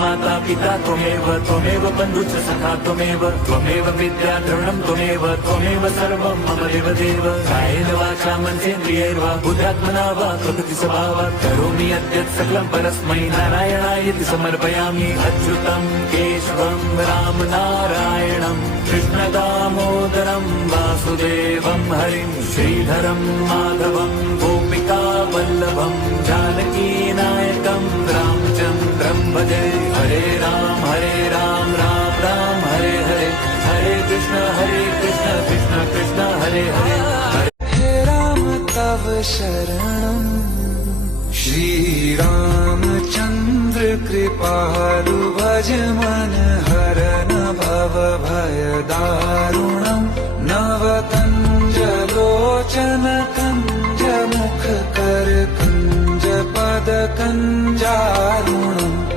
माता पिता त्वमेव बन्धुश्च सखा त्वमेव विद्या द्रविणं त्वमेव सर्वं मम देवदेव कायेन वाचा मनसेन्द्रियैर्वा बुद्ध्यात्मना वा प्रकृति स्वभावात् करोमि यद्यत् सकलं परस्मै नारायणायति समर्पयामि अच्युतं केशवं राम नारायणं कृष्णदामोदरं वासुदेवं हरिं श्रीधरं माधवं गोपिका वल्लभं जानकीनायकं रामचन्द्रं भजे हरे राम राम राम हरे हरे हरे कृष्ण कृष्ण कृष्ण हरे हरे हे राम तव शरणं श्रीरामचन्द्र कृपालु भज मन हरन भव भय दारुणं नवकञ्ज लोचन कञ्ज मुख कर कञ्ज पद कञ्जारुणम्